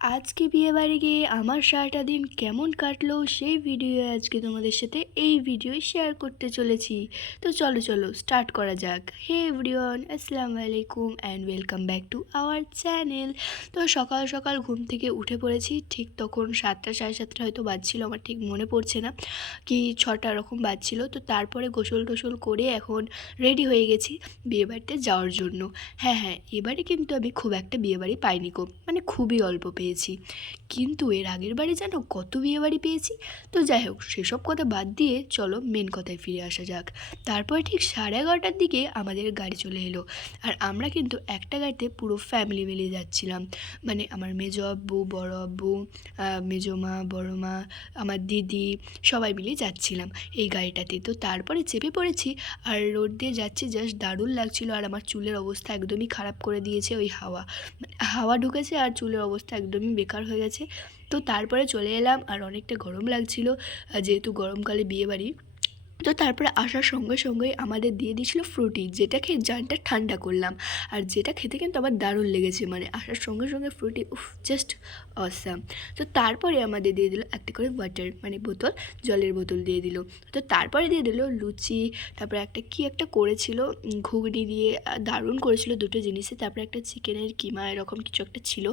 আজকে বিয়ে বাড়ি গিয়ে আমার সারাটা দিন কেমন কাটলো সেই ভিডিও আজকে তোমাদের সাথে এই ভিডিও শেয়ার করতে চলেছি। তো চলো চলো স্টার্ট করা যাক। হে এভরিওয়ান আসসালামু আলাইকুম and welcome back to our channel তো সকাল সকাল ঘুম থেকে উঠে পড়েছি, ঠিক তখন সাতটা, সাড়ে সাতটা হয়তো বাজছিল, আমার ঠিক মনে পড়ছে না কি ছটা এরকম বাজছিল। তো তারপরে গোসল টোসল করে এখন রেডি হয়ে গেছি বিয়েবাড়িতে যাওয়ার জন্য। হ্যাঁ হ্যাঁ এবারে কিন্তু আমি খুব একটা বিয়েবাড়ি পাইনি গো মানে খুবই অল্প পেয়েছি। কিন্তু এর আগের বাড়ি যেন কত বিয়েবাড়ি পেয়েছি? তো যাই হোক সেসব কথা বাদ দিয়ে চলো মেন কথায় ফিরে আসা যাক। তারপরে ঠিক সাড়ে এগারোটার দিকে আমাদের গাড়ি চলে এলো। আর আমরা কিন্তু একটা গাড়িতে পুরো ফ্যামিলি মিলে যাচ্ছিলাম। মানে আমার মেজো আব্বু বড় আব্বু আহ, মেজো মা বড় মা আমার দিদি সবাই মিলে যাচ্ছিলাম এই গাড়িটাতে। তো তারপরে চেপে পড়েছি আর রোড দিয়ে যাচ্ছি জাস্ট দারুণ লাগছিল আর আমার চুলের অবস্থা একদমই খারাপ করে দিয়েছে ওই হাওয়া। মানে হাওয়া ঢুকেছে আর চুলের অবস্থা একদমই বেকার হয়ে গেছে। তো তারপরে চলে এলাম আর অনেকটা গরম লাগছিল যেহেতু গরমকালে বিয়ে বাড়ি তো তারপরে আসার সঙ্গে সঙ্গেই আমাদের দিয়ে দিয়েছিল ফ্রুটি যেটা খেয়ে জানটা ঠান্ডা করলাম। আর যেটা খেতে কিন্তু আমার দারুণ লেগেছে মানে আসার সঙ্গে সঙ্গে ফ্রুটি উফ জাস্ট অসাম তো তারপরে আমাদের দিয়ে দিল একটা করে ওয়াটার মানে বোতল, জলের বোতল দিয়ে দিল। তো তারপরে দিয়ে দিল লুচি, তারপরে একটা, কি একটা করেছিল ঘুগনি দিয়ে দারুণ করেছিল দুটো জিনিসে। তারপরে একটা চিকেনের কিমা, এরকম কিছু একটা ছিল।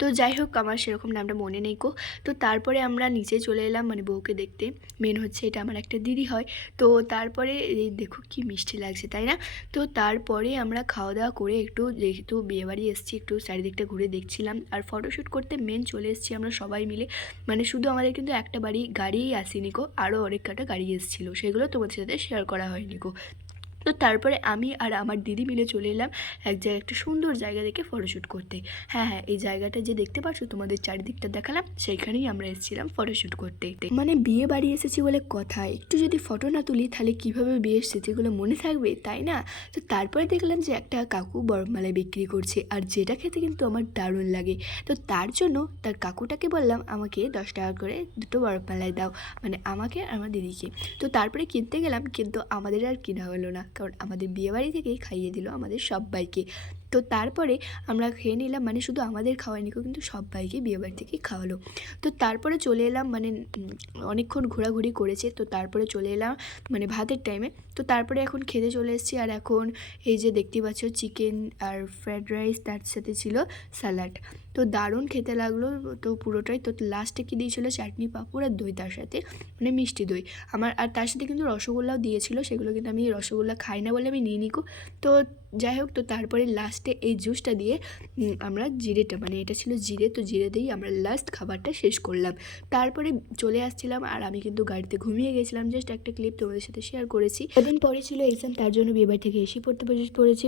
তো যাই হোক, আমার সেরকম নামটা মনে নেই কো তো তারপরে আমরা নিচে চলে এলাম মানে বউকে দেখতে। মেন হচ্ছে এটা আমার একটা দিদি হয়। তো তারপরে দেখো কি মিষ্টি লাগছে, তাই না? তো তারপরে আমরা খাওয়া দাওয়া করে একটু যেহেতু বিয়েবাড়ি এসেছি, একটু চারিদিকটা ঘুরে দেখছিলাম। আর ফটোশ্যুট করতে মেন চলে এসেছি আমরা সবাই মিলে। মানে শুধু আমাদের কিন্তু একটা বাড়ি, গাড়িই আসেনি কো আরও অনেক কটা গাড়ি এসেছিল। সেগুলো তোমাদের সাথে শেয়ার করা হয়নি কো তো তারপরে আমি আর আমার দিদি মিলে চলে এলাম এক জায়গায় একটা সুন্দর জায়গা দেখে ফটোশ্যুট করতে। হ্যাঁ হ্যাঁ এই জায়গাটা যে দেখতে পাচ্ছ তোমাদের চারিদিকটা দেখালাম, সেইখানেই আমরা এসেছিলাম ফটোশ্যুট করতে। মানে বিয়ে বাড়ি এসেছি বলে কথা, একটু যদি ফটো না তুলি তাহলে কীভাবে বিয়ের স্মৃতিগুলো মনে থাকবে, তাই না? তো তারপরে দেখলাম যে একটা কাকু বরফমালাই বিক্রি করছে, আর যেটা খেতে কিন্তু আমার দারুণ লাগে। তো তার জন্য তার কাকুটাকে বললাম, আমাকে দশ টাকা করে দুটো বরফমালাই দাও। মানে আমাকে আর আমার দিদিকে। তো তারপরে কিনতে গেলাম, কিন্তু আমাদের আর কিনা হলো না। কারণ আমাদের বিয়েবাড়ি থেকেই খাইয়ে দিল আমাদের সবাইকে তো তারপরে আমরা খেয়ে নিলাম মানে শুধু আমাদের খাওয়াইনি গো, কিন্তু সবাইকে বিয়েবাড়ি থেকেই খাওয়ালো। তো তারপরে চলে এলাম মানে অনেকক্ষণ ঘোরাঘুরি করেছে তো তারপরে চলে এলাম মানে ভাতের টাইমে তো তারপরে এখন খেতে চলে এসেছি আর এখন এই যে দেখতে পাচ্ছ চিকেন আর ফ্রায়েড রাইস তার সাথে ছিল স্যালাড তো দারুণ খেতে লাগল তো পুরোটাই। তো লাস্টে কী দিয়েছিল? চাটনি পাঁপড় আর দই তার সাথে মানে মিষ্টি দই। আমার আর তার সাথে কিন্তু রসগোল্লাও দিয়েছিল সেগুলো কিন্তু আমি রসগোল্লা খাই না বলে আমি নিয়ে নিকো তো যাই হোক তো তারপরে লাস্টে এই জুসটা দিয়ে আমরা জিরেটা মানে এটা ছিল জিরে, তো জিরে দিয়েই আমরা লাস্ট খাবারটা শেষ করলাম। তারপরে চলে আসছিলাম আর আমি কিন্তু গাড়িতে ঘুমিয়ে গেছিলাম। জাস্ট একটা ক্লিপ তোমাদের সাথে শেয়ার করেছি। এদিন পরে ছিল এক্সাম তার জন্য বিয়েবার থেকে এসে পড়তে পড়েছি।